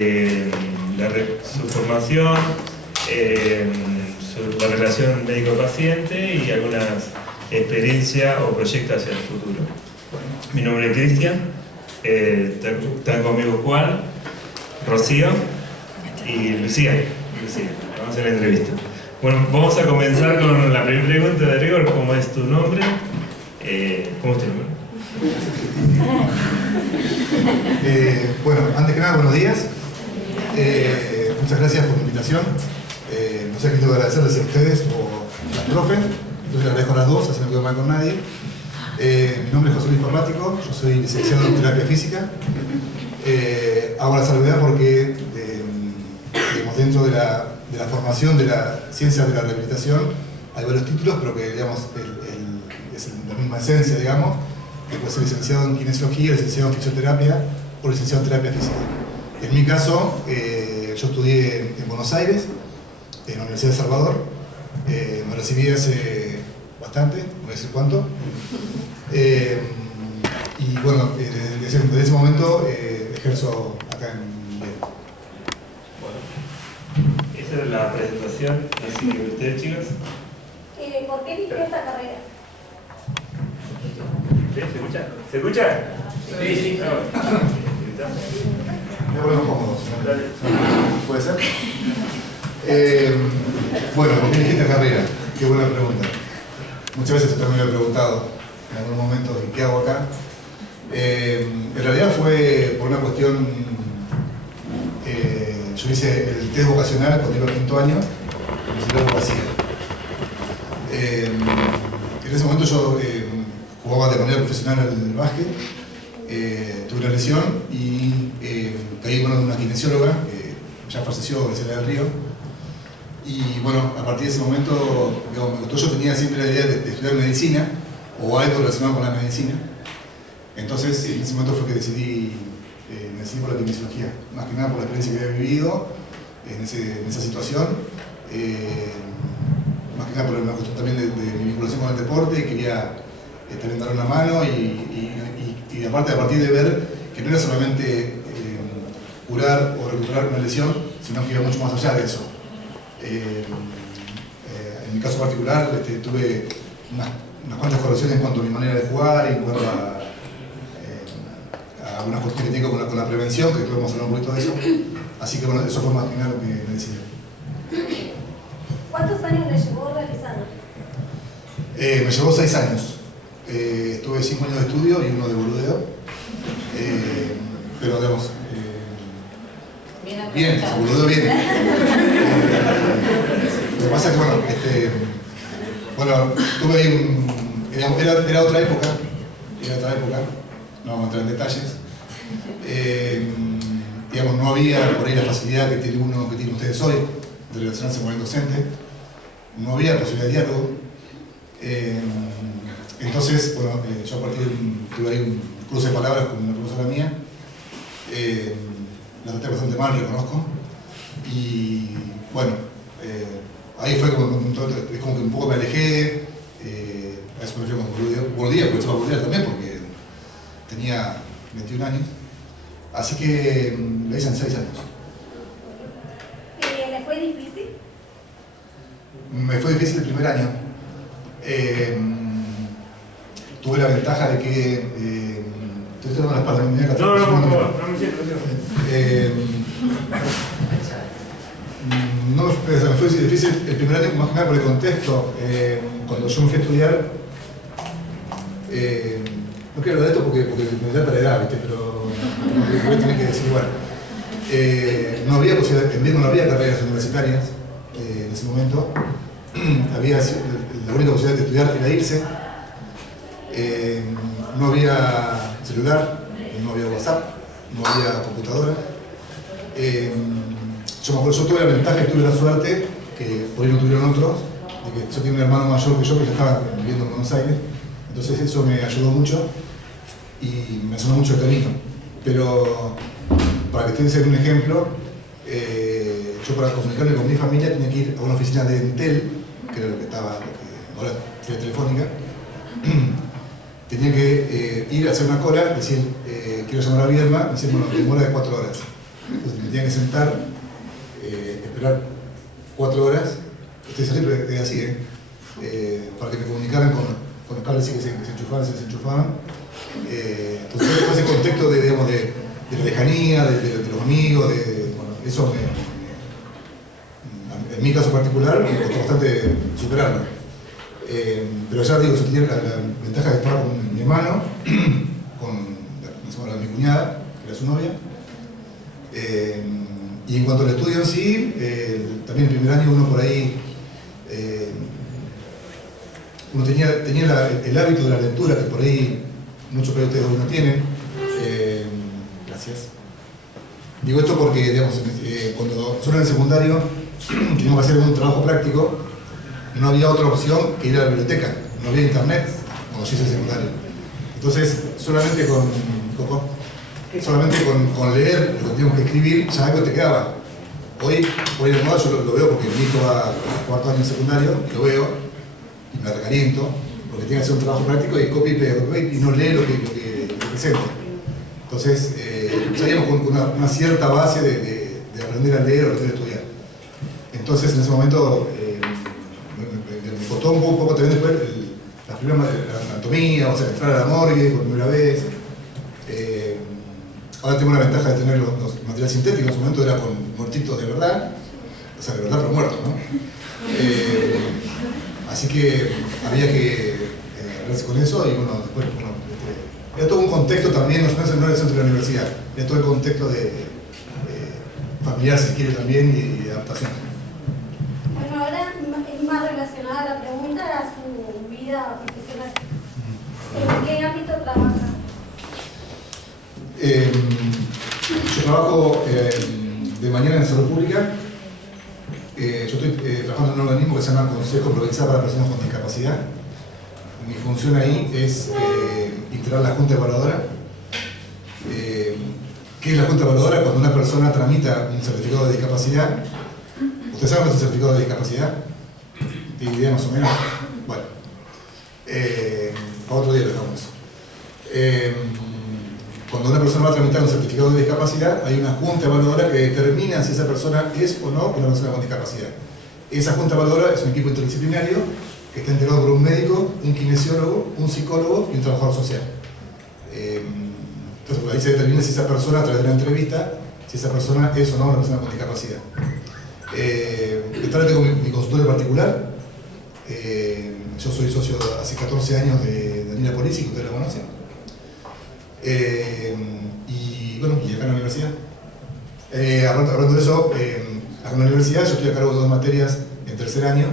su formación, la relación médico-paciente y algunas experiencias o proyectos hacia el futuro. Mi nombre es Cristian, están conmigo Juan, Rocío y Lucía. Vamos a hacer la entrevista. Bueno, vamos a comenzar con la primera pregunta de rigor. ¿Cómo es tu nombre? ¿Cómo es tu nombre? Bueno, antes que nada, buenos días. Muchas gracias por la invitación. No sé qué tengo que agradecerles a ustedes o al profe. Entonces le agradezco a las dos, así no quedo mal con nadie. Mi nombre es José Luis Parmático, yo soy licenciado en terapia física. Hago la salvedad porque dentro de la formación de la ciencia de la rehabilitación hay varios títulos, pero que digamos, es la misma esencia, digamos, que puede ser licenciado en kinesiología, licenciado en fisioterapia o licenciado en terapia física. En mi caso, yo estudié en Buenos Aires, en la Universidad de Salvador. Me recibí hace bastante, no voy a decir cuánto. Y bueno, desde ese momento ejerzo acá en Viena. Bueno, esa es la presentación. Así que ustedes, chicos. ¿Por qué eligió esta carrera? ¿Sí? ¿Se escucha? ¿Se escucha? Sí. Me ponemos cómodos. ¿Puede ser? Bueno, ¿por qué elegí esta carrera? Qué buena pregunta. Muchas veces también me he preguntado en algunos momentos ¿qué hago acá? En realidad fue por una cuestión, yo hice el test vocacional cuando iba a quinto año, y me salió abogacía. En ese momento yo jugaba de manera profesional al básquet, tuve una lesión y caí en una kinesióloga que ya falleció, Graciela del Río. Y bueno, a partir de ese momento, digamos, me gustó, yo tenía siempre la idea de estudiar medicina o algo relacionado con la medicina. Entonces, en ese momento fue que decidí por la kinesiología, más que nada por la experiencia que había vivido en esa situación, más que nada por una cuestión también de mi vinculación con el deporte, quería también dar una mano y aparte a partir de ver que no era solamente curar o recuperar una lesión, sino que iba mucho más allá de eso. En mi caso particular tuve unas cuantas correcciones en cuanto a mi manera de jugar, en cuanto a algunas cuestiones que tengo con la prevención, que podemos hablar un poquito de eso. Así que bueno, eso fue más que nada lo que me decidió. ¿Cuántos años le llevó realizando? Me llevó 6 años. Estuve 5 años de estudio y 1 de boludeo. Pero digamos, bien, se boludeo bien. Lo que pasa es que bueno, tuve ahí era otra época, no vamos a entrar en detalles. Digamos, no había por ahí la facilidad que tienen ustedes hoy de relacionarse con el docente, no había posibilidad de diálogo. Entonces, bueno, yo a partir tuve ahí un cruce de palabras con una profesora mía, la traté bastante mal, reconozco, y bueno, ahí fue como que un poco me alejé, a eso me refiero con boludía, porque estaba boludear también, porque tenía 21 años, así que la hice en 6 años. ¿Le fue difícil? Me fue difícil el primer año. Tuve la ventaja de que... estoy dando la espalda, me fue difícil el primer año, más que nada por el contexto. Cuando yo me fui a estudiar, no quiero hablar de esto porque me da para la edad, ¿viste? Pero voy a tener que decir igual. No había posibilidad, en Viena no había carreras universitarias en ese momento. La única posibilidad de estudiar era irse. No había celular, no había WhatsApp, no había computadora. Yo me acuerdo, yo tuve la ventaja y tuve la suerte, que por ahí no tuvieron otros, de que yo tenía un hermano mayor que yo que estaba viviendo en Buenos Aires, entonces eso me ayudó mucho y me sonó mucho el camino. Pero para que ustedes den un ejemplo, yo para comunicarme con mi familia tenía que ir a una oficina de Entel, que era lo que ahora es Telefónica. Tenía que ir a hacer una cola, decir, quiero llamar a Viedma, decir, bueno, demora de 4 horas. Entonces me tenía que sentar, esperar 4 horas, estoy saliendo de así, para que me comunicaran con los cables que se enchufaban, se desenchufaban. Entonces todo ese contexto de, digamos, de la lejanía, de los amigos, bueno, eso en mi caso particular me costó bastante superarlo. Pero ya digo, yo tenía la ventaja de estar con mi hermano, con mi cuñada, que era su novia. Y en cuanto al estudio en sí, también el primer año uno por ahí, uno tenía el hábito de la lectura, que por ahí muchos de ustedes hoy no tienen. Gracias. Digo esto porque, digamos, cuando solo en el secundario teníamos que hacer un trabajo práctico, no había otra opción que ir a la biblioteca, no había internet cuando yo hice el secundario. Entonces, solamente con leer lo que teníamos que escribir, ya algo te quedaba. Hoy, por ahí de moda, yo lo veo porque mi hijo va a 4º año en secundario, lo veo y me recaliento, porque tiene que hacer un trabajo práctico y copia y pega, y no lee lo que presenta. Entonces, salíamos con una cierta base de aprender a leer o aprender a estudiar. Entonces, en ese momento, me costó un poco también después la anatomía, o sea, entrar a la morgue por primera vez. Ahora tengo la ventaja de tener los materiales sintéticos, en su momento era con muertitos de verdad, o sea, de verdad pero muertos, ¿no? Así que había que hablarse con eso y bueno, después, bueno, era todo un contexto también, no era el centro de la universidad, era todo el contexto familiar, si se quiere, también, y de adaptación. Bueno, ahora es más relacionada a la pregunta a su vida profesional. ¿En qué ámbito trabaja? Yo trabajo de mañana en salud pública. Yo estoy trabajando en un organismo que se llama Consejo Provincial para Personas con Discapacidad. Mi función ahí es integrar la Junta Evaluadora. ¿Qué es la Junta Evaluadora? Cuando una persona tramita un certificado de discapacidad. ¿Ustedes saben qué es el certificado de discapacidad? ¿Tiene idea más o menos? Bueno, para otro día lo dejamos. Cuando una persona va a tramitar un certificado de discapacidad, hay una junta evaluadora que determina si esa persona es o no una persona con discapacidad. Esa junta evaluadora es un equipo interdisciplinario que está integrado por un médico, un kinesiólogo, un psicólogo y un trabajador social. Entonces, por ahí se determina si esa persona, a través de una entrevista, si esa persona es o no una persona con discapacidad. Detrás tengo mi consultorio particular. Yo soy socio hace 14 años de Daniela Polisi, que ustedes la conocen. Y bueno, y acá en la universidad. Hablando de eso, acá en la universidad yo estoy a cargo de 2 materias en tercer año,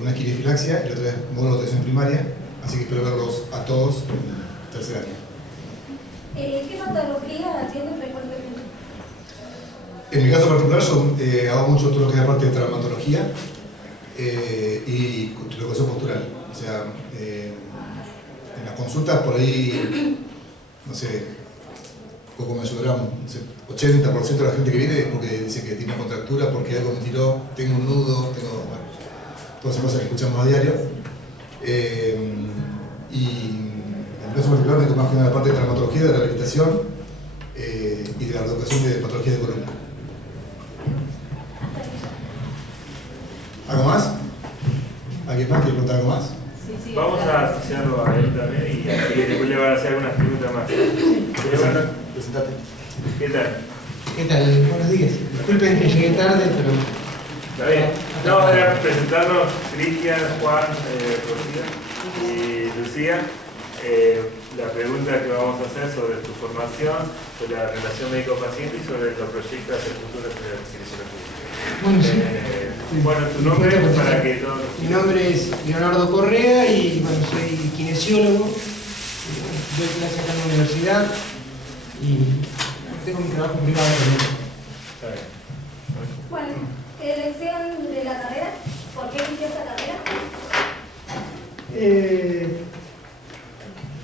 una es quiriofilaxia y la otra es módulo de atención primaria, así que espero verlos a todos en tercer año. ¿Qué patología atiende frecuentemente? En mi caso particular yo hago mucho todo lo que es la parte de traumatología y educación postural. O sea, en las consultas por ahí, no sé, poco me ayudará, 80% de la gente que viene es porque dice que tiene una contractura, porque algo me tiró, tengo un nudo, bueno, todas esas cosas que escuchamos a diario. Y en el caso particular me tomo más que nada la parte de traumatología, de rehabilitación y de la educación de patología de columna. ¿Algo más? ¿Alguien más quiere preguntar algo más? Sí, vamos a asociarlo a él también y después le van a hacer algunas preguntas más. Presentate. ¿Qué tal? ¿Qué tal? Buenos días. Disculpen que llegué tarde, pero... ¿Está bien? No, era presentarnos Cristian, Juan, Rocío y Lucía. La pregunta que vamos a hacer sobre tu formación, sobre la relación médico-paciente y sobre los proyectos hacia el futuro de la kinesiología. Bueno, sí. Bueno, tu nombre para que todos... Mi nombre es Leonardo Correa y bueno, soy kinesiólogo. Doy clase acá en la universidad y tengo mi trabajo privado también. Está bien. Bueno, elección de la carrera. ¿Por qué eligió esa carrera?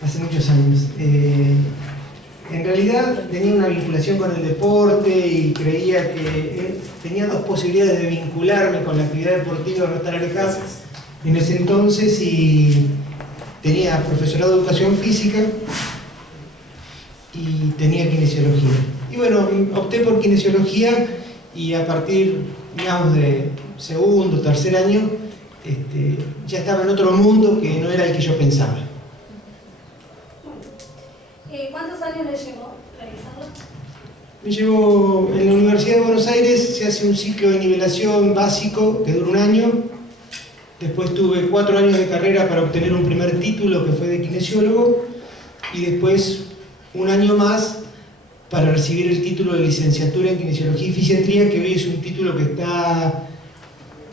Hace muchos años. En realidad tenía una vinculación con el deporte y creía que tenía 2 posibilidades de vincularme con la actividad deportiva, no estar alejada en ese entonces, y tenía profesorado de educación física y tenía kinesiología. Y Y bueno, opté por kinesiología y a partir, digamos, de segundo, tercer año, ya estaba en otro mundo que no era el que yo pensaba. ¿Cuántos años le llevó realizarlo? Me llevo, en la Universidad de Buenos Aires se hace un ciclo de nivelación básico que dura un año. Después tuve 4 años de carrera para obtener un primer título que fue de kinesiólogo y después un año más para recibir el título de licenciatura en kinesiología y fisiatría, que hoy es un título que está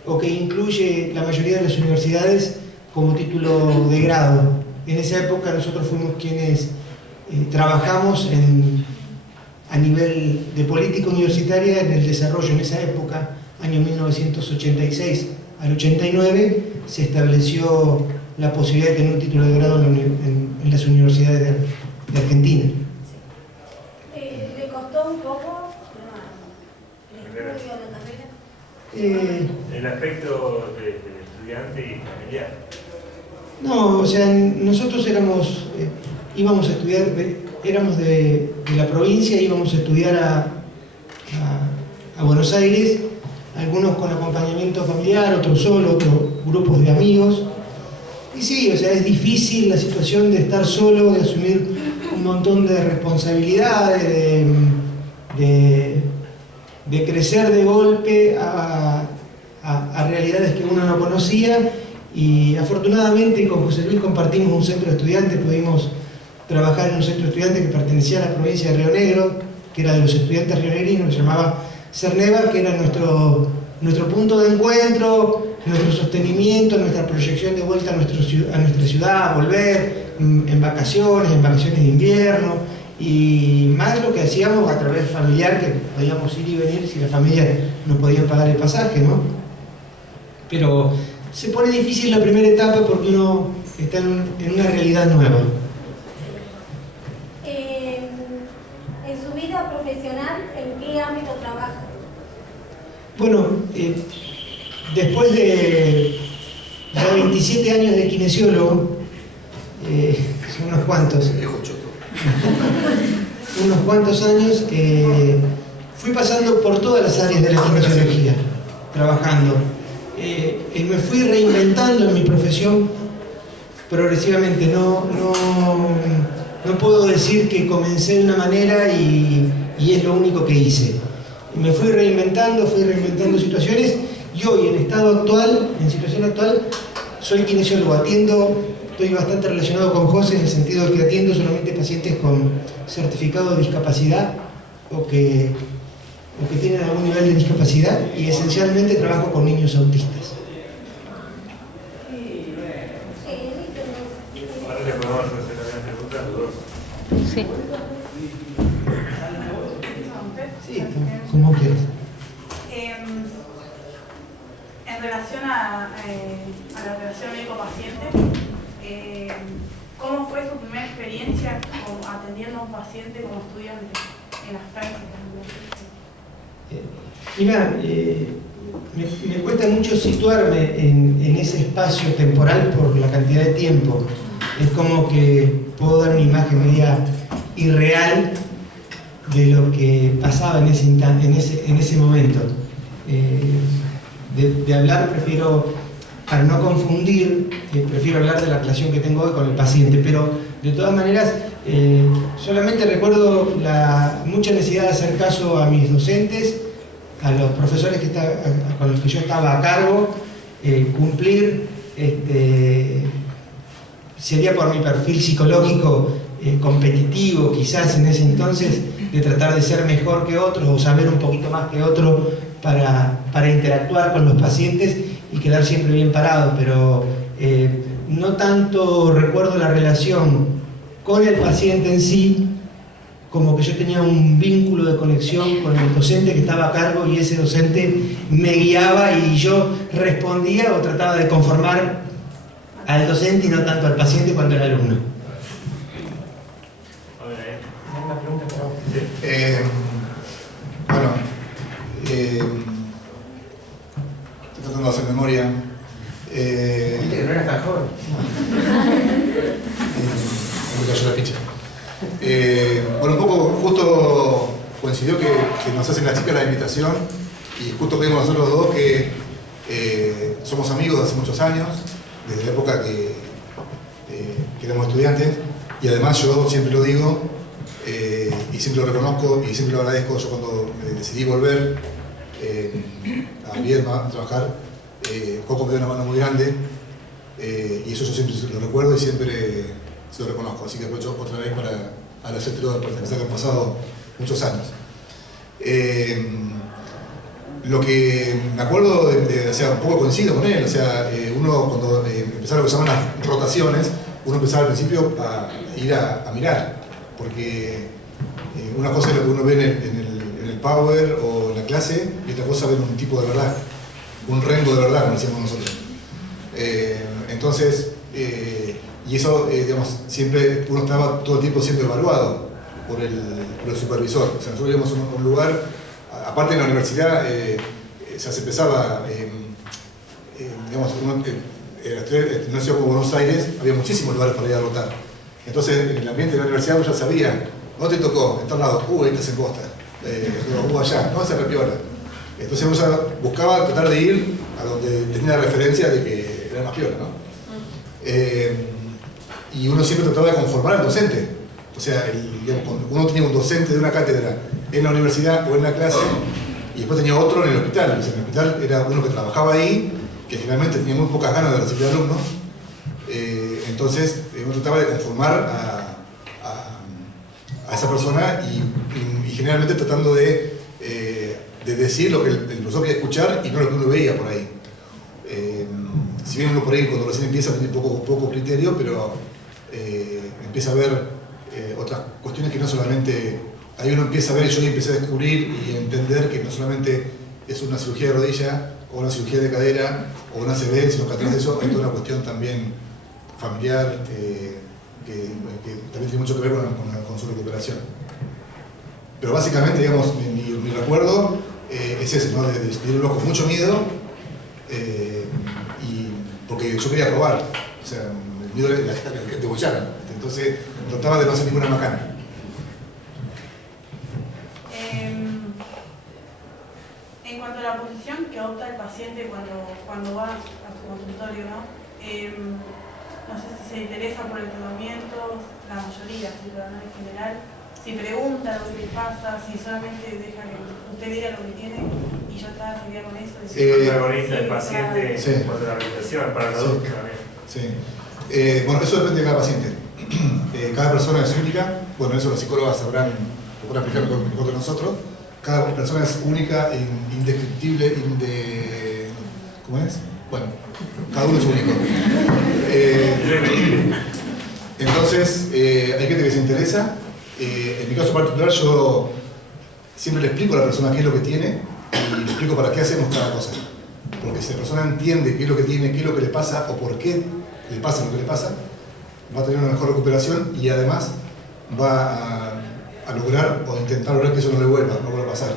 o que incluye la mayoría de las universidades como título de grado. En esa época nosotros fuimos quienes trabajamos a nivel de política universitaria en el desarrollo. En esa época, año 1986 al 89, se estableció la posibilidad de tener un título de grado en las universidades de Argentina. ¿Le costó un poco el estudio de la carrera? El aspecto de estudiante y familiar. No, o sea, nosotros íbamos a estudiar, éramos de la provincia, íbamos a estudiar a Buenos Aires, algunos con acompañamiento familiar, otros solo, otros grupos de amigos. Y sí, o sea, es difícil la situación de estar solo, de asumir un montón de responsabilidades, de crecer de golpe a realidades que uno no conocía. Y afortunadamente con José Luis compartimos un centro de estudiantes, pudimos trabajar en un centro de estudiantes que pertenecía a la provincia de Río Negro, que era de los estudiantes rionegrinos, que se llamaba Cerneva, que era nuestro punto de encuentro, nuestro sostenimiento, nuestra proyección de vuelta a nuestra ciudad, a volver en vacaciones de invierno, y más lo que hacíamos a través familiar, que podíamos ir y venir si la familia no podía pagar el pasaje, ¿no? Pero se pone difícil la primera etapa porque uno está en una realidad nueva. En su vida profesional, ¿en qué ámbito trabaja? Bueno, después de ya 27 años de kinesiólogo, son unos cuantos años, fui pasando por todas las áreas de la kinesiología, trabajando. Me fui reinventando en mi profesión progresivamente. No puedo decir que comencé de una manera y es lo único que hice. Me fui reinventando situaciones, y hoy en situación actual, soy kinesiólogo. Estoy bastante relacionado con José en el sentido de que atiendo solamente pacientes con certificado de discapacidad o que tienen algún nivel de discapacidad, y esencialmente trabajo con niños autistas. Ahora le podemos hacer algunas preguntas a los dos. Sí. Sí, como quieras. En relación a la relación médico-paciente, ¿cómo fue su primera experiencia atendiendo a un paciente como estudiante en las prácticas? Mira, me cuesta mucho situarme en ese espacio temporal por la cantidad de tiempo. Es como que puedo dar una imagen media irreal de lo que pasaba en ese momento. De hablar prefiero, para no confundir, prefiero hablar de la relación que tengo hoy con el paciente, pero de todas maneras solamente recuerdo mucha necesidad de hacer caso a mis docentes, a los profesores con los que yo estaba a cargo, cumplir, sería por mi perfil psicológico competitivo quizás en ese entonces, de tratar de ser mejor que otros o saber un poquito más que otro para interactuar con los pacientes y quedar siempre bien parado, pero no tanto recuerdo la relación con el paciente en sí, como que yo tenía un vínculo de conexión con el docente que estaba a cargo, y ese docente me guiaba y yo respondía o trataba de conformar al docente y no tanto al paciente cuando era alumno. Una pregunta para vos. Estoy tratando de hacer memoria. Viste que no eras tan joven. Me cayó la ficha. Un poco justo acerca la invitación y justo vimos nosotros dos que somos amigos de hace muchos años, desde la época que éramos estudiantes, y además yo siempre lo digo y siempre lo reconozco y siempre lo agradezco. Yo cuando decidí volver a Viedma a trabajar, Coco me dio una mano muy grande y eso yo siempre lo recuerdo y siempre se lo reconozco. Así que aprovecho otra vez para agradecértelo por pensar que han pasado muchos años. Lo que me acuerdo, o sea, un poco coincido con él, o sea, uno cuando empezaron lo que se llaman las rotaciones, uno empezaba al principio a ir a mirar, porque una cosa es lo que uno ve en el Power o en la clase, y otra cosa ver un tipo de verdad, un rango de verdad, como decíamos nosotros. Entonces, y eso, digamos, siempre uno estaba todo el tiempo siendo evaluado por el supervisor. O sea, nosotros íbamos a un lugar, aparte de la universidad, se empezaba, digamos, en una ciudad como Buenos Aires había muchísimos lugares para ir a rotar. Entonces, en el ambiente de la universidad uno ya sabía, no te tocó, en tal lado, ahí estás en Costa, allá, no se repiola. Entonces uno ya buscaba tratar de ir a donde tenía la referencia de que era más piola, ¿no? Y uno siempre trataba de conformar al docente. O sea, digamos, cuando uno tenía un docente de una cátedra en la universidad o en la clase, y después tenía otro en el hospital. O sea, en el hospital era uno que trabajaba ahí, que generalmente tenía muy pocas ganas de recibir alumnos. Entonces uno trataba de conformar a esa persona y generalmente tratando de decir lo que el profesor quería escuchar y no lo que uno veía por ahí. Si bien uno por ahí cuando recién empieza tiene poco criterio, pero empieza a ver otras cuestiones que no solamente... Ahí uno empieza a ver, yo empecé a descubrir y a entender que no solamente es una cirugía de rodilla o una cirugía de cadera o una ACV, sino que atrás de eso hay toda una cuestión también familiar que también tiene mucho que ver con su recuperación. Pero básicamente, digamos, mi recuerdo es ese, ¿no? De irlo con mucho miedo, y porque yo quería probar, o sea, el miedo era que te bollaran, entonces trataba de no hacer ninguna macana. En cuanto a la posición que adopta el paciente cuando va a su consultorio, ¿no? No sé si se interesa por el tratamiento, la mayoría, si en general, si pregunta lo que le pasa, si solamente deja que usted diga lo que tiene y ya está, se queda con eso. El protagonista del paciente Sí. por la rehabilitación, para el adulto también. Sí. Bueno, eso depende de cada paciente. Cada persona es única, bueno, eso los psicólogos sabrán, lo pueden explicar mejor que nosotros. Cada persona es única, indescriptible, ¿cómo es? Bueno, cada uno es único. Entonces, hay gente que se interesa. En mi caso particular, yo siempre le explico a la persona qué es lo que tiene y le explico para qué hacemos cada cosa. Porque si la persona entiende qué es lo que tiene, qué es lo que le pasa o por qué le pasa lo que le pasa, va a tener una mejor recuperación y además va a lograr o intentar lograr que eso no vuelva a pasar.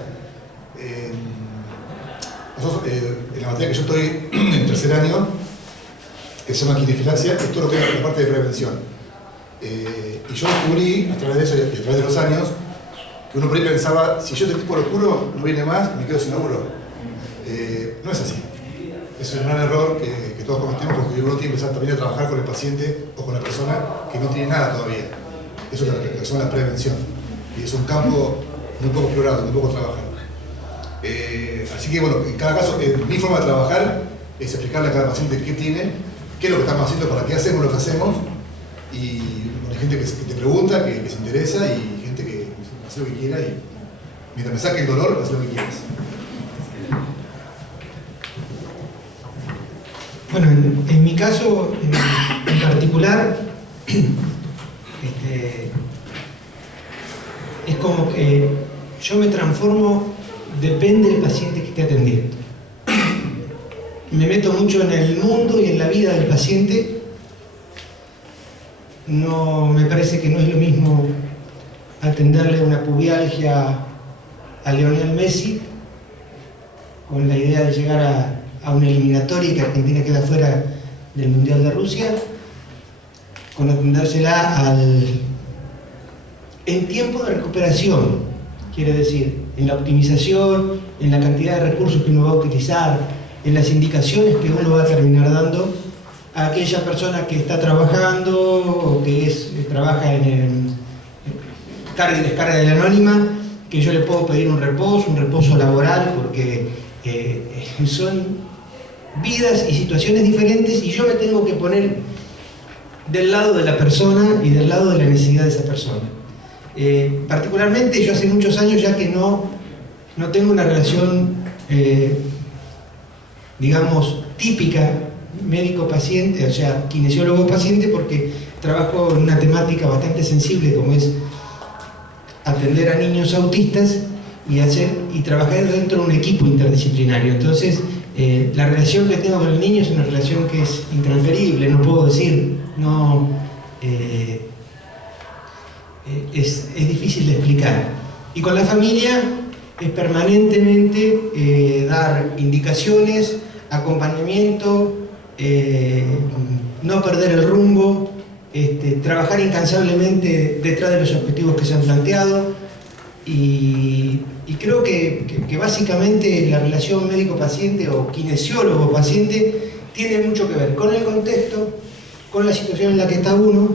Nosotros, en la materia que yo estoy en tercer año, que se llama quinifilaxia, es todo lo que es la parte de prevención. Y yo descubrí, a través de eso y a través de los años, que uno por ahí pensaba, si yo este tipo lo curo, no viene más, me quedo sin laburo. No es así. Es un gran error que todos cometemos porque uno tiene que empezar también a trabajar con el paciente o con la persona que no tiene nada todavía. Eso es lo que se llama la prevención. Y es un campo muy poco explorado, muy poco trabajado. Así que bueno, en cada caso, mi forma de trabajar es explicarle a cada paciente qué tiene, qué es lo que estamos haciendo, para qué hacemos lo que hacemos. Y bueno, hay gente que te pregunta, que se interesa y gente que hace lo que quiera y mientras me saque el dolor, hace lo que quieras. Bueno, en mi caso en particular, es como que yo me transformo, depende del paciente que esté atendiendo. Me meto mucho en el mundo y en la vida del paciente. No, me parece que no es lo mismo atenderle una pubialgia a Lionel Messi con la idea de llegar a una eliminatoria y que Argentina queda fuera del Mundial de Rusia, con atendérsela en tiempo de recuperación, quiere decir, en la optimización, en la cantidad de recursos que uno va a utilizar, en las indicaciones que uno va a terminar dando a aquella persona que está trabajando o que trabaja en carga y descarga de la anónima, que yo le puedo pedir un reposo laboral, porque son vidas y situaciones diferentes y yo me tengo que poner del lado de la persona y del lado de la necesidad de esa persona. Particularmente yo hace muchos años ya que no tengo una relación, digamos, típica médico-paciente, o sea, kinesiólogo-paciente, porque trabajo en una temática bastante sensible como es atender a niños autistas y trabajar dentro de un equipo interdisciplinario. Entonces, la relación que tengo con el niño es una relación que es intransferible, no puedo decir, es difícil de explicar. Y con la familia es permanentemente dar indicaciones, acompañamiento, no perder el rumbo, trabajar incansablemente detrás de los objetivos que se han planteado y creo que básicamente la relación médico-paciente o kinesiólogo-paciente tiene mucho que ver con el contexto, con la situación en la que está uno,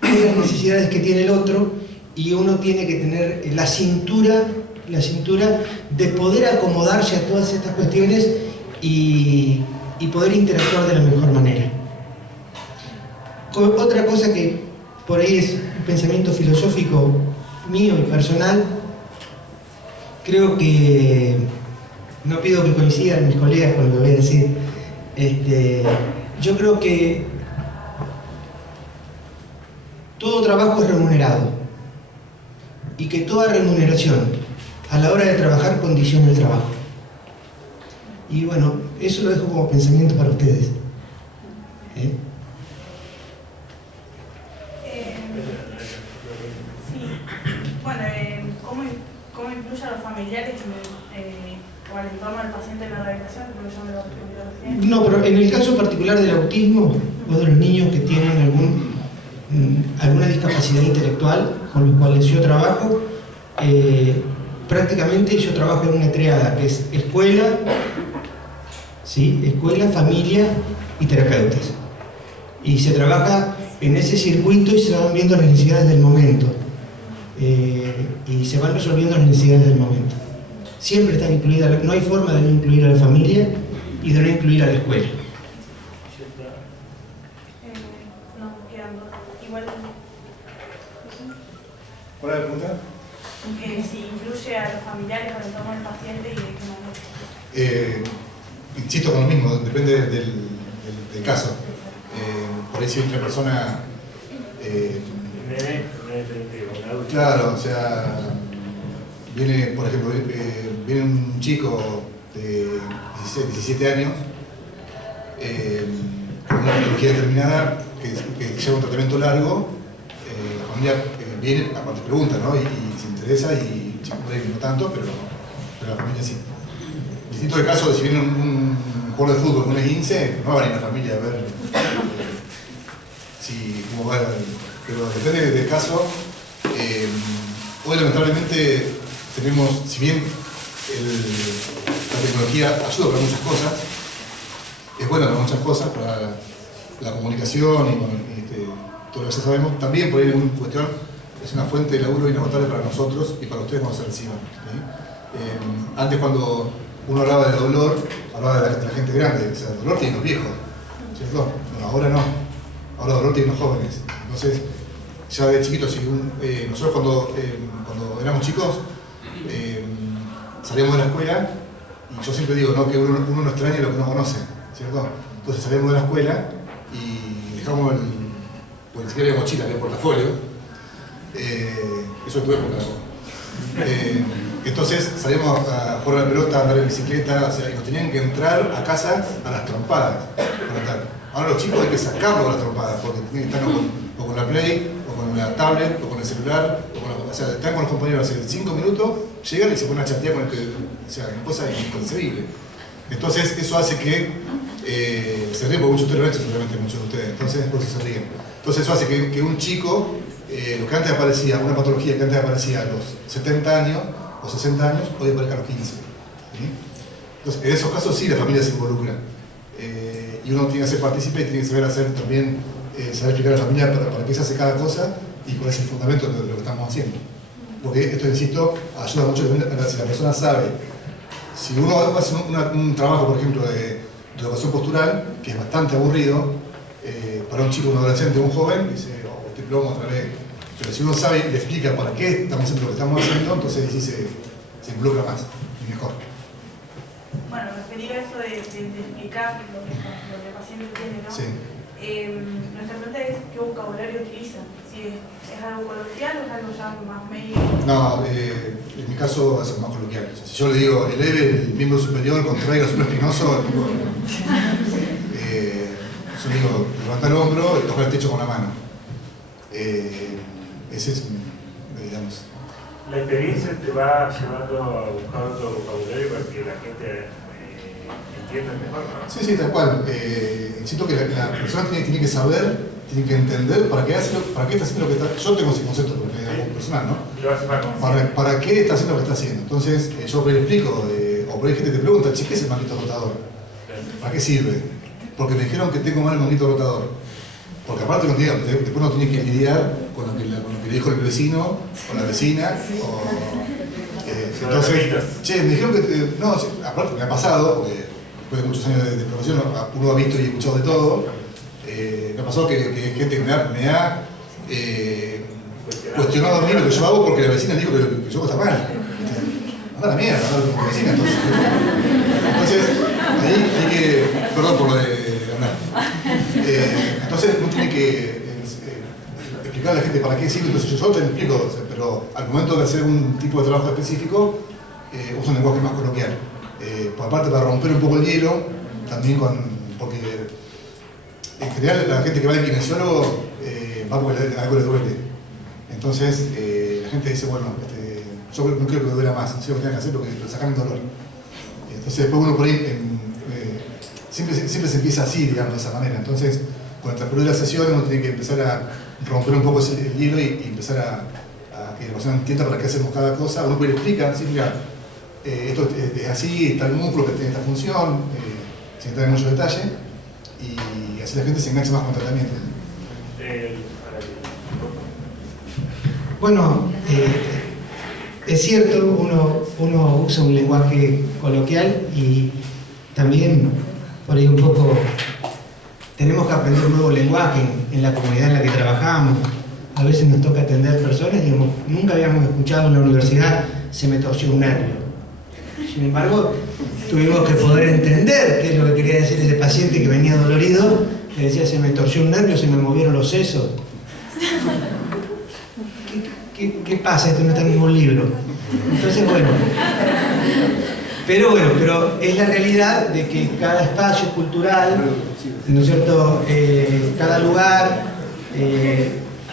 con las necesidades que tiene el otro, y uno tiene que tener la cintura de poder acomodarse a todas estas cuestiones y poder interactuar de la mejor manera. Otra cosa que por ahí es un pensamiento filosófico mío y personal, creo que, no pido que coincidan mis colegas con lo que voy a decir, yo creo que todo trabajo es remunerado y que toda remuneración a la hora de trabajar condiciona el trabajo. Y bueno, eso lo dejo como pensamiento para ustedes. ¿Cómo influye a los familiares o al entorno del paciente en la rehabilitación? No, pero en el caso particular del autismo o de los niños que tienen alguna discapacidad intelectual con los cuales yo trabajo, prácticamente yo trabajo en una triada que es escuela, familia y terapeutas. Y se trabaja en ese circuito y se van viendo las necesidades del momento. Y se van resolviendo las necesidades del momento. Siempre está incluida, no hay forma de no incluir a la familia y de no incluir a la escuela. ¿Cuál es la pregunta? Si incluye a los familiares o al entorno del paciente y de qué manera. Insisto con lo mismo, depende del caso. Por ahí si otra persona... claro, o sea, viene, por ejemplo, viene un chico de 16, 17 años con una patología determinada que lleva un tratamiento largo, la familia viene, aparte pregunta, ¿no? Y se interesa y por ahí no tanto, pero la familia sí. Distinto de caso de si viene un jugador de fútbol con un esguince, no va a venir la familia a ver cómo va, pero depende del caso. Hoy lamentablemente tenemos, si bien la tecnología ayuda para muchas cosas, es buena para muchas cosas, para la comunicación y todo lo que ya sabemos, también por ahí en una cuestión es una fuente de laburo inagotable para nosotros y para ustedes cuando se reciban. Antes cuando uno hablaba de dolor, hablaba de la gente grande, o sea, el dolor tiene los viejos, ¿cierto? No, ahora no, ahora el dolor tiene los jóvenes. Entonces, ya de chiquitos, nosotros cuando éramos chicos, salíamos de la escuela, y yo siempre digo, ¿no?, que uno no extraña lo que no conoce, ¿cierto? Entonces salíamos de la escuela y dejamos porque ni siquiera había mochila, había portafolio, eso es tu época, entonces salíamos a jugar a la pelota, a andar en bicicleta, o sea, y nos tenían que entrar a casa a las trompadas. Ahora los chicos hay que sacarlos a las trompadas, porque tienen que estar o con la Play, o con la tablet, o con el celular, o sea, están con los compañeros hace 5 minutos, llegan y se ponen a chatear con el que, o sea, una cosa inconcebible. Entonces eso hace que se ríen, porque muchos de ustedes lo han hecho, seguramente muchos de ustedes, entonces por eso se ríen. Entonces eso hace que un chico, lo que antes aparecía, una patología que antes aparecía a los 70 años, los 60 años o de pareja a los 15. ¿Sí? Entonces, en esos casos sí la familia se involucra. Y uno tiene que ser partícipe y tiene que saber hacer también, saber explicar a la familia para qué se hace cada cosa y cuál es el fundamento de lo que estamos haciendo. Porque esto, insisto, ayuda mucho si la persona sabe. Si uno hace un trabajo, por ejemplo, de educación postural, que es bastante aburrido, para un chico, un adolescente, un joven, dice, oh, este plomo otra vez. Pero si uno sabe y le explica para qué estamos haciendo lo que estamos haciendo, entonces sí se involucra más y mejor. Bueno, referir a eso de explicar lo que el paciente tiene, ¿no? Sí. Nuestra pregunta es qué vocabulario utiliza. Si es algo coloquial o es algo ya más médico. No, en mi caso va a ser más coloquial. O sea, si yo le digo eleve el miembro superior, contraiga supraespinoso, yo digo levanta el hombro y toca el techo con la mano. Ese es, digamos. La experiencia te va llevando a buscar otro vocabulario para que la gente entienda mejor, ¿no? Sí, tal cual. Siento que la persona tiene que saber, tiene que entender para qué está haciendo lo que está. Yo tengo ese concepto porque es algo personal, ¿no? Lo hace más consciente. ¿Para qué está haciendo lo que está haciendo? Entonces, yo por ahí le explico, o por ahí gente te pregunta, che, ¿qué es el manguito rotador? ¿Para qué sirve? Porque me dijeron que tengo mal el manguito rotador. Porque aparte después uno tiene que lidiar con lo que le dijo el vecino o la vecina. Entonces, che, me dijeron que... No, sí, aparte me ha pasado, porque después de muchos años de profesión uno ha visto y escuchado de todo. Me ha pasado que gente me ha cuestionado a mí lo que yo hago porque la vecina dijo que yo hago está mal. Anda la mierda, anda con la vecina. Entonces, ahí hay que... Perdón por lo de... entonces uno tiene que explicar a la gente para qué sirve. Entonces yo te lo explico, pero al momento de hacer un tipo de trabajo específico uso un lenguaje más coloquial. Aparte para romper un poco el hielo, también porque en general la gente que va al kinesiólogo va porque algo le duele. Entonces la gente dice, bueno, yo no quiero que me duela más, sé lo que tenga que hacer porque sacan el dolor. Entonces después uno por ahí siempre se empieza así, digamos, de esa manera. Entonces, con el transcurrir de la sesión, uno tiene que empezar a romper un poco el hielo y empezar a que la persona entienda para qué hacemos cada cosa. Uno puede explicar, sí, mira, esto es así, está el músculo que tiene esta función, sin entrar en mucho detalle, y así la gente se engancha más con el tratamiento. Bueno, es cierto, uno usa un lenguaje coloquial y también por ahí un poco tenemos que aprender un nuevo lenguaje en la comunidad en la que trabajamos. A veces nos toca atender personas, digamos, nunca habíamos escuchado en la universidad se me torció un nervio. Sin embargo, tuvimos que poder entender qué es lo que quería decir ese paciente que venía dolorido, que decía se me torció un nervio, se me movieron los sesos. ¿Qué pasa? Esto no está en ningún libro. Entonces, bueno. Pero es la realidad de que cada espacio cultural, ¿no es cierto? Cada lugar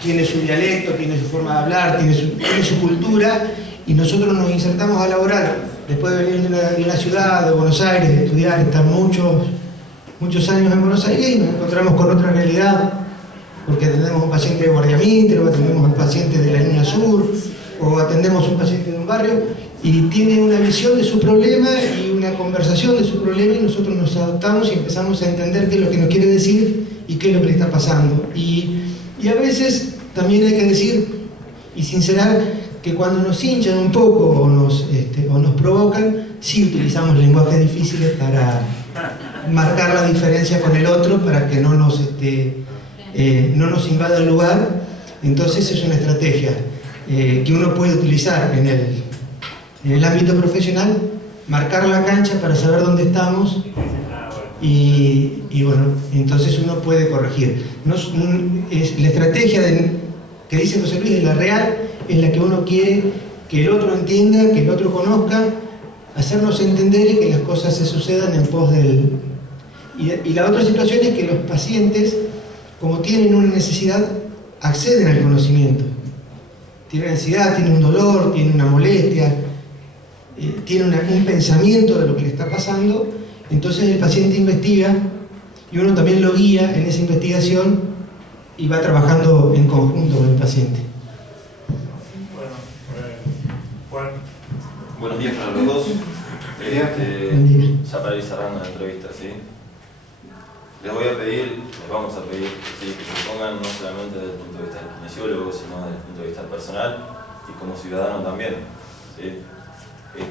tiene su dialecto, tiene su forma de hablar, tiene su cultura, y nosotros nos insertamos a laborar después de venir de una ciudad, de Buenos Aires, de estudiar, estar muchos años en Buenos Aires y nos encontramos con otra realidad, porque atendemos a un paciente de Guardia Mitre, o atendemos a un paciente de la línea sur, o atendemos a un paciente de un barrio, y tiene una visión de su problema y una conversación de su problema, y nosotros nos adaptamos y empezamos a entender qué es lo que nos quiere decir y qué es lo que le está pasando. Y a veces también hay que decir y sincerar que cuando nos hinchan un poco o nos provocan, sí utilizamos lenguajes difíciles para marcar la diferencia con el otro, para que no nos invada el lugar. Entonces es una estrategia que uno puede utilizar en el ámbito profesional, marcar la cancha para saber dónde estamos y bueno, entonces uno puede corregir. Es la estrategia que dice José Luis, es la real, es la que uno quiere que el otro entienda, que el otro conozca, hacernos entender y que las cosas se sucedan en pos del... Y la otra situación es que los pacientes, como tienen una necesidad, acceden al conocimiento. Tienen ansiedad, tienen un dolor, tienen una molestia, tienen un pensamiento de lo que le está pasando, entonces el paciente investiga y uno también lo guía en esa investigación y va trabajando en conjunto con el paciente. Bueno, Juan. Buenos días para los dos. Ya para ir cerrando la entrevista, ¿sí? Les voy a pedir, les vamos a pedir, ¿sí?, que se pongan no solamente desde el punto de vista del kinesiólogo, sino desde el punto de vista personal y como ciudadano también, ¿sí?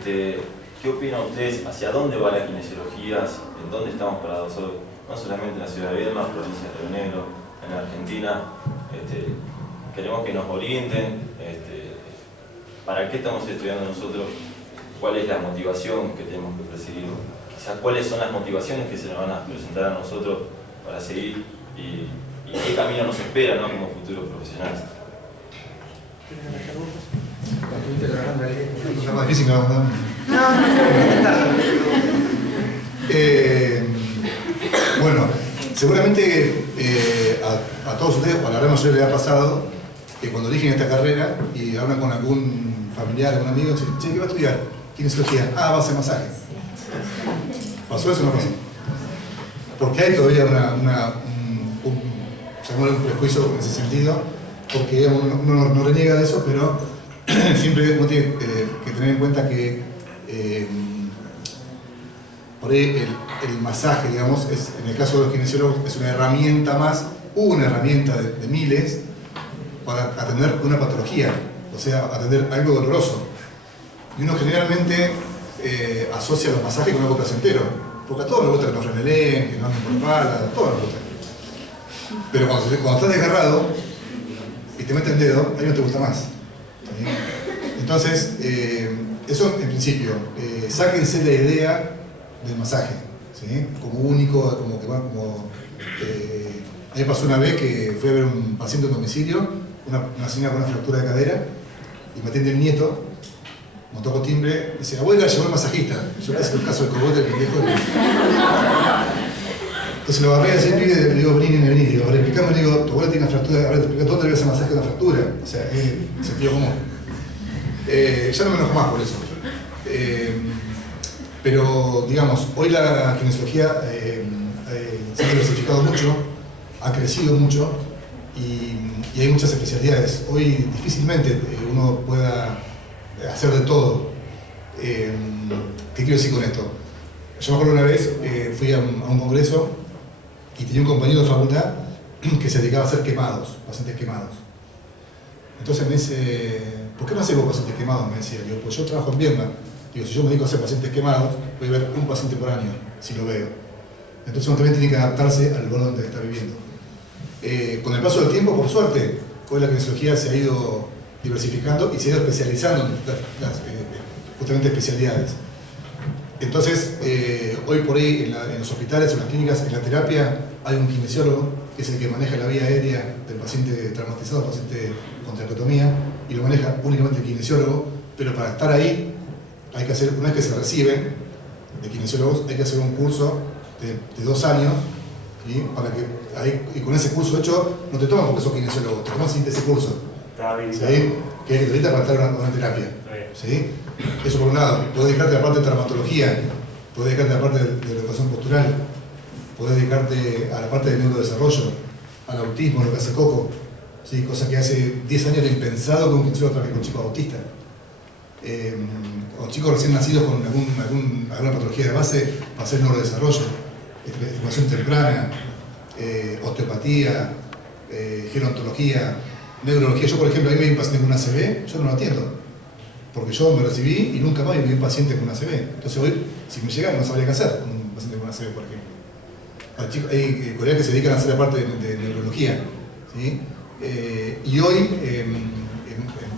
¿Qué opinan ustedes? ¿Hacia dónde va la kinesiología? ¿En dónde estamos parados hoy? No solamente en la ciudad de Viedma, provincia de Río Negro, en la Argentina. Queremos que nos orienten. ¿Para qué estamos estudiando nosotros? ¿Cuál es la motivación que tenemos que perseguir? Quizás cuáles son las motivaciones que se nos van a presentar a nosotros para seguir y qué camino nos espera, ¿no?, como futuros profesionales. La más difícil, ¿no? Bueno, seguramente a todos ustedes, a la gran mayoría les ha pasado que cuando eligen esta carrera y hablan con algún familiar, algún amigo, dicen: che, ¿qué va a estudiar? Kinesiología. Ah, va a hacer masaje. ¿Pasó eso o no pasó? Porque hay todavía un prejuicio en ese sentido, porque uno no reniega de eso, pero siempre uno tiene que tener en cuenta que por ahí el masaje, digamos, en el caso de los kinesiólogos, es una herramienta más, una herramienta de miles para atender una patología, o sea, atender algo doloroso. Y uno generalmente asocia los masajes con algo placentero, porque a todos nos gusta que nos remeleen, que nos anden por espalda, a todos nos gusta. Pero cuando estás desgarrado y te meten dedo, ahí no te gusta más. ¿Sí? Entonces, eso en principio, sáquense la idea del masaje, ¿sí?, como único, como que a mí me pasó una vez que fui a ver un paciente en domicilio, una señora con una fractura de cadera, y me atiende el nieto, me tocó timbre, y dice: abuela, llegó el masajista. Yo casi el caso del cogote, el pendejo. Entonces lo agarré así, y le digo: vení, digo, ahora explicame, le digo: tu abuela tiene una fractura, ahora te explico todo, te voy a hacer masaje de una fractura. O sea, sentido común. Ya no me enojo más por eso. Pero, digamos, hoy la kinesiología se ha diversificado mucho, ha crecido mucho y hay muchas especialidades. Hoy difícilmente uno pueda hacer de todo. ¿Qué quiero decir con esto? Yo me acuerdo una vez, fui a un congreso y tenía un compañero de facultad que se dedicaba a hacer quemados, pacientes quemados. Entonces me dice: ¿por qué no haces vos pacientes quemados? Me decía. Digo: pues yo trabajo en Viedma. Digo, si yo me dedico a hacer pacientes quemados, voy a ver un paciente por año, si lo veo. Entonces uno también tiene que adaptarse al lugar donde está viviendo. Con el paso del tiempo, por suerte, hoy la kinesiología se ha ido diversificando y se ha ido especializando en justamente especialidades. Entonces, hoy por ahí en los hospitales, en las clínicas, en la terapia, hay un kinesiólogo que es el que maneja la vía aérea del paciente traumatizado, paciente con traqueotomía, y lo maneja únicamente el kinesiólogo, pero para estar ahí hay que hacer, una vez que se reciben de kinesiólogos, hay que hacer un curso de 2 años, ¿sí?, para que ahí, y con ese curso hecho no te toman porque sos kinesiólogo, te toman sin ese curso, ¿sí?, que es que te necesitas para estar en una terapia, ¿sí? Eso por un lado. Podés dedicarte a la parte de traumatología, podés dedicarte a la parte de la educación postural, podés dedicarte a la parte del neurodesarrollo, al autismo, lo que hace Coco, ¿sí?, cosa que hace 10 años era impensado que un kinesiólogo trabaje con chicos autistas. O chicos recién nacidos con alguna patología de base para hacer neurodesarrollo, estimación temprana, osteopatía, gerontología, neurología. Yo, por ejemplo, a mí me viene un paciente con una ACV, yo no lo atiendo, porque yo me recibí y nunca más vi un paciente con una ACV. Entonces hoy, si me llega, no sabría qué hacer con un paciente con una ACV, por ejemplo. Hay colegas que se dedican a hacer la parte de neurología, ¿sí? Y hoy,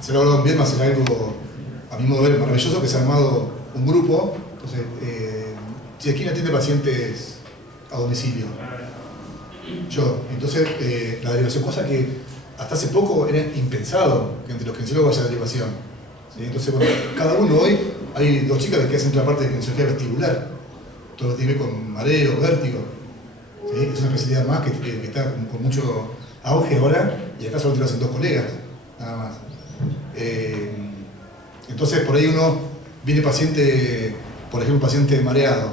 se lo ha hablado en Viedma, hacer algo, a mi modo de ver, maravilloso, que se ha armado un grupo. Entonces, ¿quién atiende pacientes a domicilio? Yo. Entonces, la derivación, cosa que hasta hace poco era impensado que entre los kinesiólogos haya derivación, ¿sí? Entonces, bueno, cada uno hoy, hay 2 chicas que hacen la parte de kinesiología vestibular, todo lo que tiene con mareo, vértigo, ¿sí? Es una especialidad más que está con mucho auge ahora, y acá solo te lo hacen 2 colegas, nada más. Entonces, por ahí uno viene paciente, por ejemplo, paciente mareado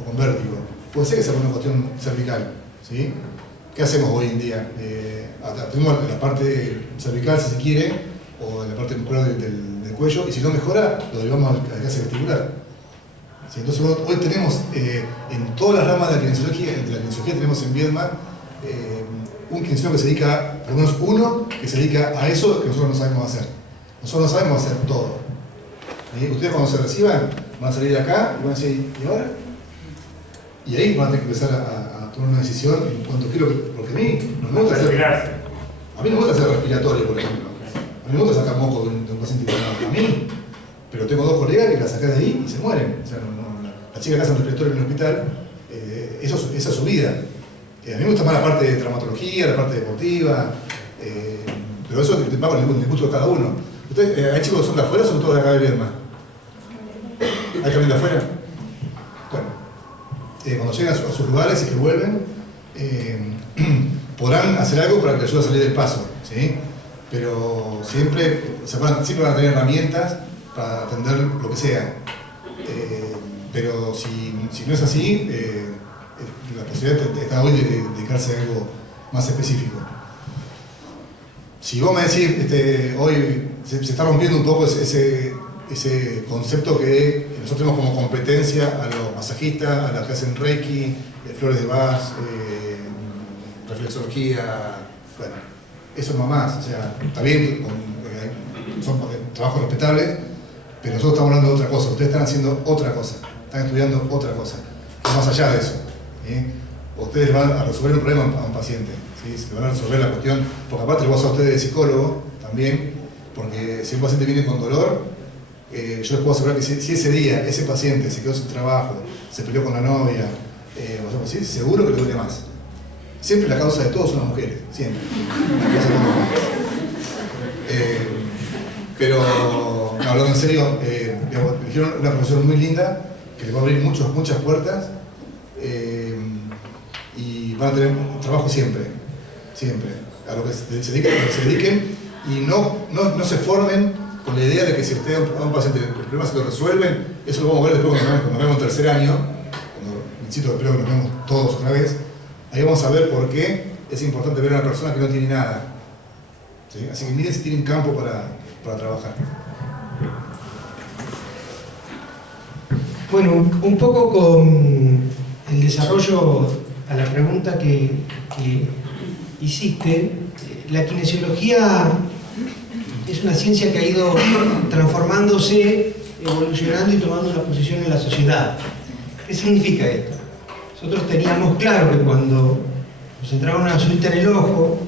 o con vértigo. Puede ser que sea una cuestión cervical, ¿sí? ¿Qué hacemos hoy en día? Tenemos la parte cervical, si se quiere, o la parte muscular del el cuello, y si no mejora, lo derivamos al cáncer vestibular. ¿Sí? Entonces hoy tenemos en todas las ramas de la kinesiología tenemos en Viedma un kinesiólogo que se dedica, por lo menos uno, que se dedica a eso que nosotros no sabemos hacer. Nosotros no sabemos hacer todo. ¿Sí? Ustedes cuando se reciban van a salir de acá y van a decir, ¿y ahora? Y ahí van a tener que empezar a tomar una decisión en cuanto quiero, porque a mí no me gusta hacer... A mí no me gusta hacer respiratorio, por ejemplo. A mí me gusta sacar moco de un paciente internado. A mí. Pero tengo dos colegas que la sacan de ahí y se mueren. O sea, la chica que hace un respiratorio en el hospital, esa es su vida. A mí me gusta más la parte de traumatología, la parte deportiva, pero eso va con el gusto de cada uno. ¿Ustedes, hay chicos que son de afuera o son todos de acá de Viedma? ¿Hay también de afuera? Bueno, cuando llegan a sus lugares y que vuelven, podrán hacer algo para que les ayude a salir del paso, ¿sí? Pero siempre van a tener herramientas para atender lo que sea. Pero si no es así, la posibilidad está hoy de dedicarse a algo más específico. Si vos me decís, hoy se está rompiendo un poco ese concepto que nosotros tenemos como competencia a los masajistas, a las que hacen Reiki, flores de Bach, reflexología, bueno, eso no más, o sea, está bien, son trabajos respetables, pero nosotros estamos hablando de otra cosa, ustedes están haciendo otra cosa, están estudiando otra cosa, más allá de eso. ¿Sí? Ustedes van a resolver un problema a un paciente, ¿sí? Se van a resolver la cuestión, porque aparte vos a ustedes de psicólogo también, porque si un paciente viene con dolor, yo les puedo asegurar que si ese día ese paciente se quedó sin trabajo, se peleó con la novia, ¿sí? Seguro que le duele más. Siempre la causa de todos son las mujeres, siempre. Pero, no, hablando en serio, eligieron una profesión muy linda, que les va a abrir muchas puertas, y van a tener trabajo siempre, a lo que se dediquen, y no se formen con la idea de que si usted a un paciente el problema se lo resuelven, eso lo vamos a ver después cuando nos vemos en tercer año, cuando, insisto, espero que nos vemos todos otra vez. Ahí vamos a ver por qué es importante ver a una persona que no tiene nada. ¿Sí? Así que miren si tienen campo para trabajar. Bueno, un poco con el desarrollo a la pregunta que hiciste, la kinesiología es una ciencia que ha ido transformándose, evolucionando y tomando una posición en la sociedad. ¿Qué significa esto? Nosotros teníamos claro que cuando nos entraba una azulita en el ojo,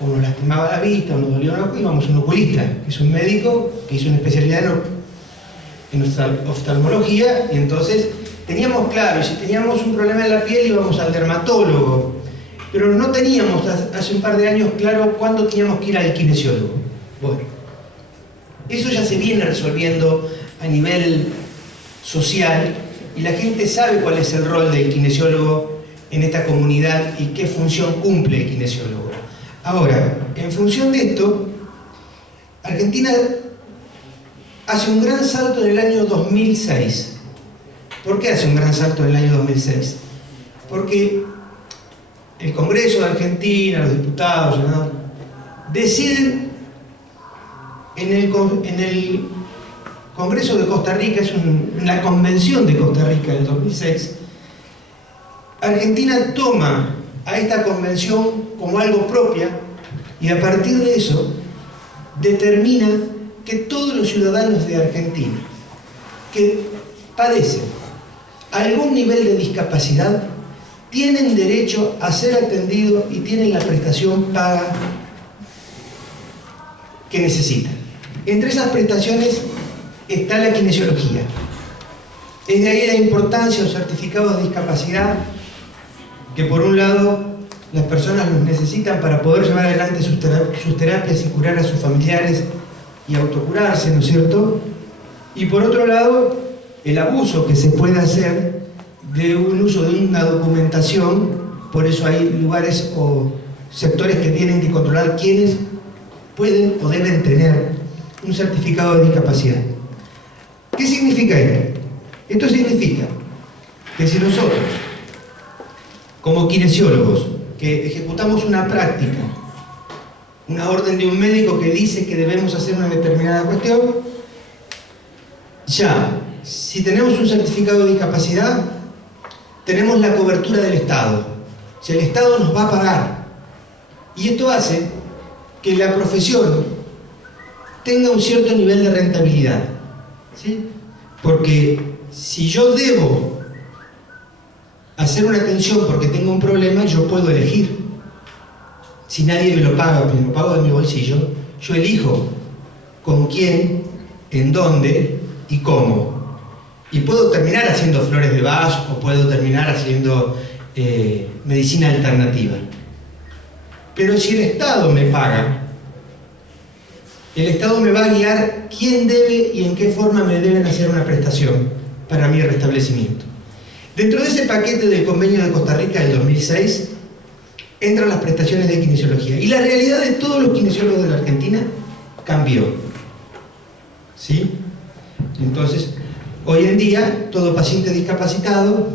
o nos lastimaba la vista, o nos dolía un ojo, íbamos a un oculista, que es un médico que hizo una especialidad en oftalmología, y entonces teníamos claro, y si teníamos un problema en la piel íbamos al dermatólogo, pero no teníamos hace un par de años claro cuándo teníamos que ir al kinesiólogo. Bueno, eso ya se viene resolviendo a nivel social, y la gente sabe cuál es el rol del kinesiólogo en esta comunidad y qué función cumple el kinesiólogo. Ahora, en función de esto, Argentina hace un gran salto en el año 2006. ¿Por qué hace un gran salto en el año 2006? Porque el Congreso de Argentina, los diputados, ¿no?, deciden en el Congreso de Costa Rica, es la Convención de Costa Rica del 2006, Argentina toma a esta convención como algo propia y a partir de eso determina que todos los ciudadanos de Argentina que padecen algún nivel de discapacidad tienen derecho a ser atendidos y tienen la prestación paga que necesitan. Entre esas prestaciones está la kinesiología. Es de ahí la importancia de los certificados de discapacidad, que por un lado las personas los necesitan para poder llevar adelante sus terapias y curar a sus familiares y autocurarse, ¿no es cierto? Y por otro lado, el abuso que se puede hacer de un uso de una documentación, por eso hay lugares o sectores que tienen que controlar quiénes pueden o deben tener un certificado de discapacidad. ¿Qué significa esto? Esto significa que si nosotros, como kinesiólogos, que ejecutamos una práctica, una orden de un médico que dice que debemos hacer una determinada cuestión, ya, si tenemos un certificado de discapacidad, tenemos la cobertura del Estado. Si el Estado nos va a pagar. Y esto hace que la profesión tenga un cierto nivel de rentabilidad, ¿sí? Porque si yo debo hacer una atención porque tengo un problema, yo puedo elegir. Si nadie me lo paga, me lo pago de mi bolsillo, yo elijo con quién, en dónde y cómo. Y puedo terminar haciendo flores de Bach o puedo terminar haciendo medicina alternativa. Pero si el Estado me paga, el Estado me va a guiar quién debe y en qué forma me deben hacer una prestación para mi restablecimiento. Dentro de ese paquete del Convenio de Costa Rica del 2006 entran las prestaciones de kinesiología. Y la realidad de todos los kinesiólogos de la Argentina cambió. ¿Sí? Entonces, hoy en día, todo paciente discapacitado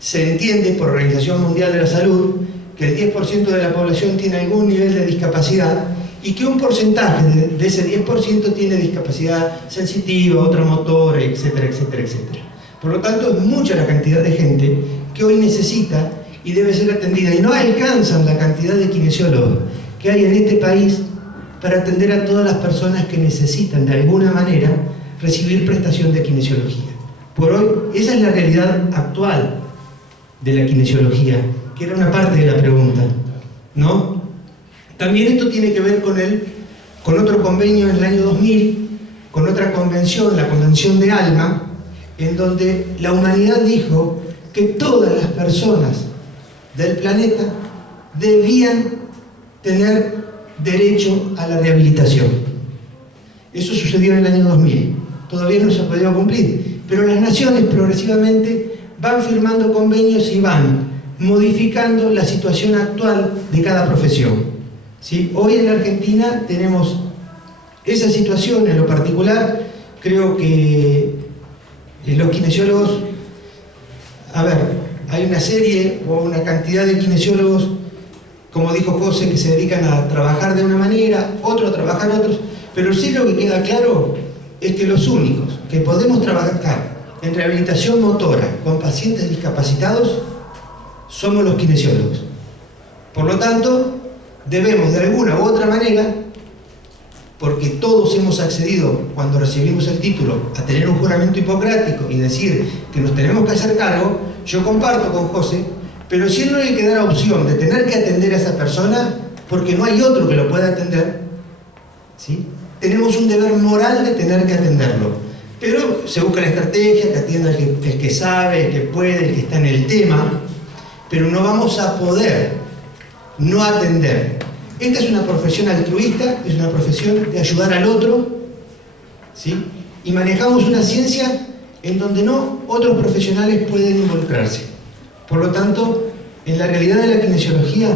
se entiende por Organización Mundial de la Salud que el 10% de la población tiene algún nivel de discapacidad y que un porcentaje de ese 10% tiene discapacidad sensitiva, otra motora, etcétera, etcétera, etcétera. Por lo tanto, es mucha la cantidad de gente que hoy necesita y debe ser atendida. Y no alcanzan la cantidad de kinesiólogos que hay en este país para atender a todas las personas que necesitan, de alguna manera, recibir prestación de kinesiología. Por hoy, esa es la realidad actual de la kinesiología, que era una parte de la pregunta, ¿no? También esto tiene que ver con otro convenio en el año 2000, con otra convención, la Convención de Alma, en donde la humanidad dijo que todas las personas del planeta debían tener derecho a la rehabilitación. Eso sucedió en el año 2000. Todavía no se ha podido cumplir, pero las naciones progresivamente van firmando convenios y van modificando la situación actual de cada profesión. ¿Sí? Hoy en la Argentina tenemos esa situación en lo particular. Creo que los kinesiólogos, hay una serie o una cantidad de kinesiólogos, como dijo José, que se dedican a trabajar de una manera, otros a trabajar otros, pero sí lo que queda claro es que los únicos que podemos trabajar en rehabilitación motora con pacientes discapacitados somos los kinesiólogos. Por lo tanto, debemos de alguna u otra manera, porque todos hemos accedido cuando recibimos el título a tener un juramento hipocrático y decir que nos tenemos que hacer cargo, yo comparto con José, pero si él no le quedara opción de tener que atender a esa persona, porque no hay otro que lo pueda atender, ¿sí? Tenemos un deber moral de tener que atenderlo. Pero se busca la estrategia, que atienda el que sabe, el que puede, el que está en el tema, pero no vamos a poder no atender. Esta es una profesión altruista, es una profesión de ayudar al otro, ¿sí? Y manejamos una ciencia en donde no otros profesionales pueden involucrarse. Por lo tanto, en la realidad de la kinesiología,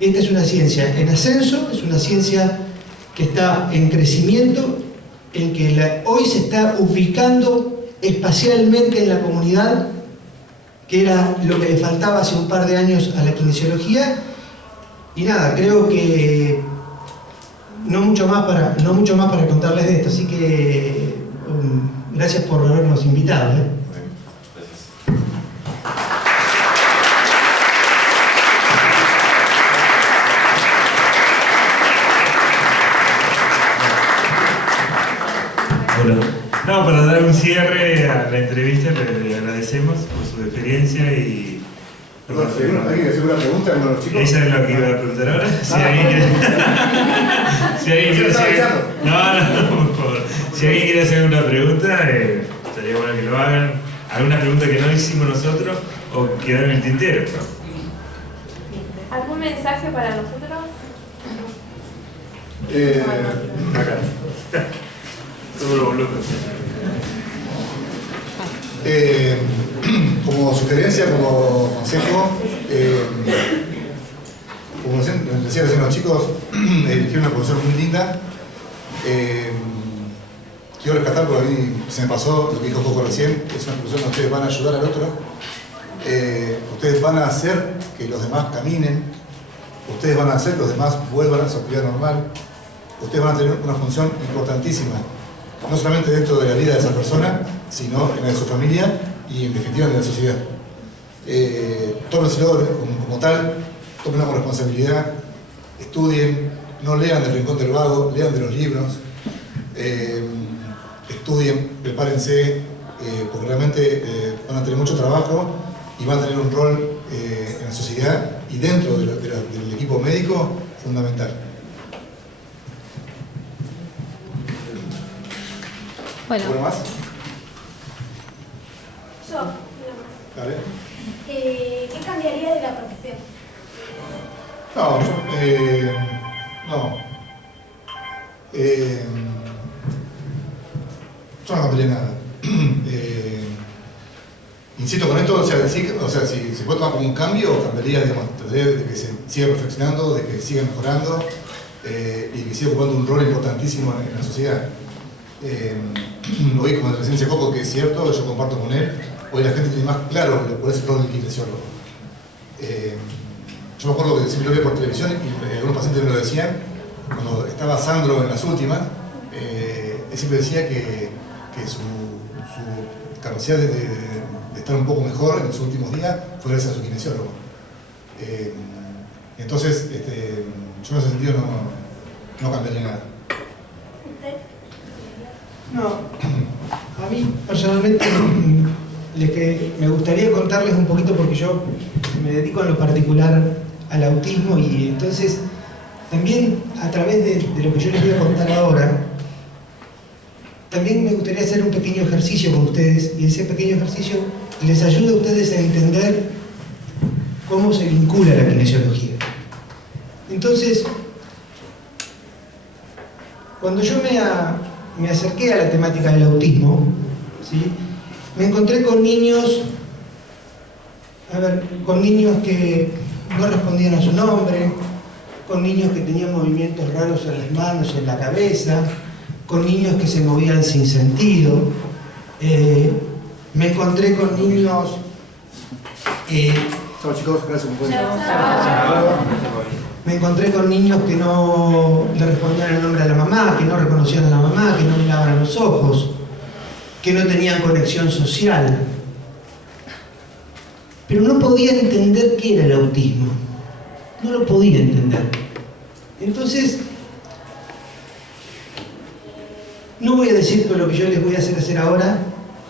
esta es una ciencia en ascenso, es una ciencia que está en crecimiento, en que hoy se está ubicando espacialmente en la comunidad, que era lo que le faltaba hace un par de años a la kinesiología. Y nada, creo que no mucho más para contarles de esto, así que gracias por habernos invitado. Gracias. Bueno, no, para dar un cierre a la entrevista, le agradecemos por su experiencia y... Perdón, ¿alguien quiere hacer una pregunta a uno de los chicos? Esa es lo que iba a preguntar ahora. Si alguien quiere... por favor. Si alguien quiere hacer una pregunta, estaría bueno que lo hagan. ¿Alguna pregunta que no hicimos nosotros o quedó en el tintero? ¿Algún mensaje para nosotros? Acá. Todo lo volumen. Como sugerencia, como consejo, como decía recién los chicos, elegí una profesión muy linda. Quiero rescatar, porque a mí se me pasó lo que dijo Coco recién, es una profesión donde ustedes van a ayudar al otro, ustedes van a hacer que los demás caminen, ustedes van a hacer que los demás vuelvan a su actividad normal, ustedes van a tener una función importantísima no solamente dentro de la vida de esa persona, sino en la de su familia y en definitiva en la sociedad. Tómenselo como tal, tómenlo como responsabilidad, estudien, no lean del Rincón del Vago, lean de los libros, estudien, prepárense, porque realmente van a tener mucho trabajo y van a tener un rol en la sociedad y dentro del equipo médico fundamental. Bueno. ¿Alguno más? Yo, una más. Dale. ¿Qué cambiaría de la profesión? No, yo no cambiaría nada. Insisto con esto, si se puede tomar como un cambio, cambiaría, digamos, trataría de que se siga perfeccionando, de que siga mejorando y que siga ocupando un rol importantísimo en la sociedad. Hoy, como recién decía Coco, que es cierto, yo comparto con él, hoy la gente tiene más claro por ese rol del kinesiólogo. Yo me acuerdo que siempre lo veía por televisión y algunos pacientes me lo decían, cuando estaba Sandro en las últimas, él siempre decía que su capacidad de estar un poco mejor en sus últimos días fue gracias a su kinesiólogo. Entonces, yo en ese sentido no cambiaría nada. ¿Usted? No, a mí personalmente me gustaría contarles un poquito, porque yo me dedico en lo particular al autismo, y entonces también a través de lo que yo les voy a contar ahora, también me gustaría hacer un pequeño ejercicio con ustedes, y ese pequeño ejercicio les ayuda a ustedes a entender cómo se vincula la kinesiología. Entonces, cuando yo me acerqué a la temática del autismo, ¿sí?, me encontré con niños, con niños que no respondían a su nombre, con niños que tenían movimientos raros en las manos, en la cabeza, con niños que se movían sin sentido. Me encontré con niños... Chao chicos, gracias por Me encontré con niños que no le respondían el nombre de la mamá, que no reconocían a la mamá, que no miraban a los ojos, que no tenían conexión social. Pero no podía entender qué era el autismo. No lo podía entender. Entonces, no voy a decir que lo que yo les voy a hacer ahora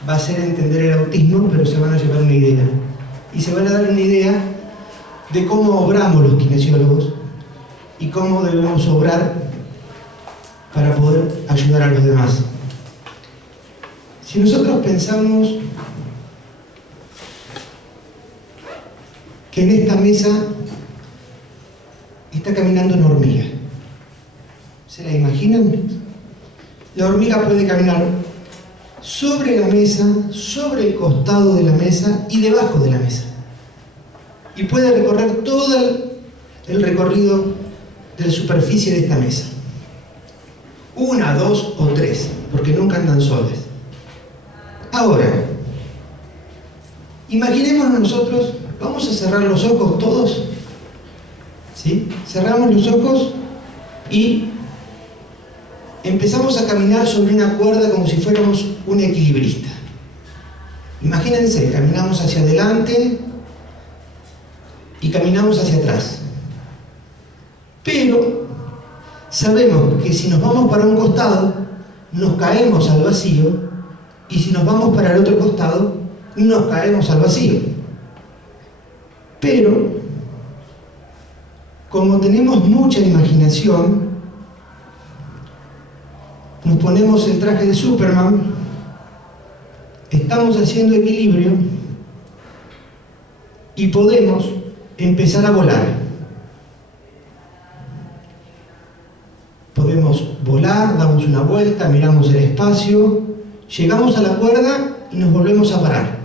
va a ser entender el autismo, pero se van a llevar una idea. Y se van a dar una idea de cómo obramos los kinesiólogos y cómo debemos obrar para poder ayudar a los demás. Si nosotros pensamos que en esta mesa está caminando una hormiga, ¿se la imaginan? La hormiga puede caminar sobre la mesa, sobre el costado de la mesa y debajo de la mesa. Y puede recorrer todo el recorrido de la superficie de esta mesa. 1, 2 o 3, porque nunca andan solas. Ahora, imaginémonos nosotros, vamos a cerrar los ojos todos, ¿sí? Cerramos los ojos y empezamos a caminar sobre una cuerda como si fuéramos un equilibrista. Imagínense, caminamos hacia adelante y caminamos hacia atrás. Pero sabemos que si nos vamos para un costado, nos caemos al vacío, y si nos vamos para el otro costado, nos caemos al vacío. Pero, como tenemos mucha imaginación, nos ponemos el traje de Superman, estamos haciendo equilibrio y podemos empezar a volar. Podemos volar, damos una vuelta, miramos el espacio, llegamos a la cuerda y nos volvemos a parar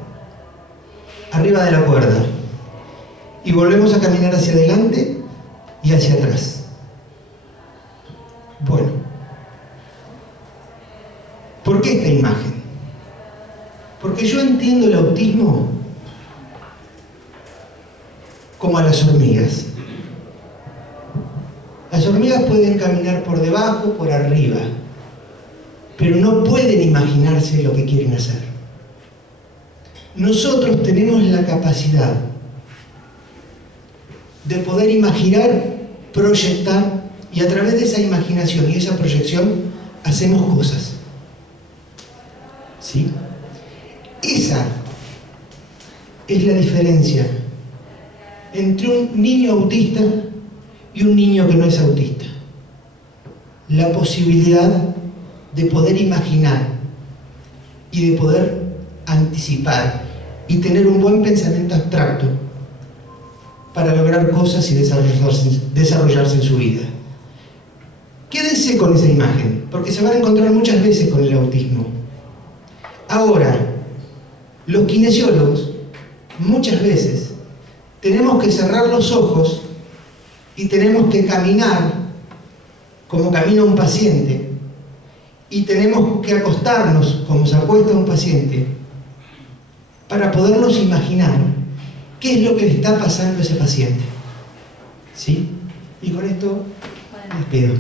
arriba de la cuerda y volvemos a caminar hacia adelante y hacia atrás. Bueno, ¿por qué esta imagen? Porque yo entiendo el autismo como a las hormigas. Las hormigas pueden caminar por debajo, por arriba. pero no pueden imaginarse lo que quieren hacer. Nosotros tenemos la capacidad de poder imaginar, proyectar, y a través de esa imaginación y esa proyección hacemos cosas. ¿Sí? Esa es la diferencia entre un niño autista y un niño que no es autista. La posibilidad de poder imaginar y de poder anticipar y tener un buen pensamiento abstracto para lograr cosas y desarrollarse en su vida. Quédense con esa imagen, porque se van a encontrar muchas veces con el autismo. Ahora, los kinesiólogos, muchas veces, tenemos que cerrar los ojos y tenemos que caminar como camina un paciente, y tenemos que acostarnos como se acuesta un paciente, para podernos imaginar qué es lo que le está pasando a ese paciente. ¿Sí? Y con esto les pido.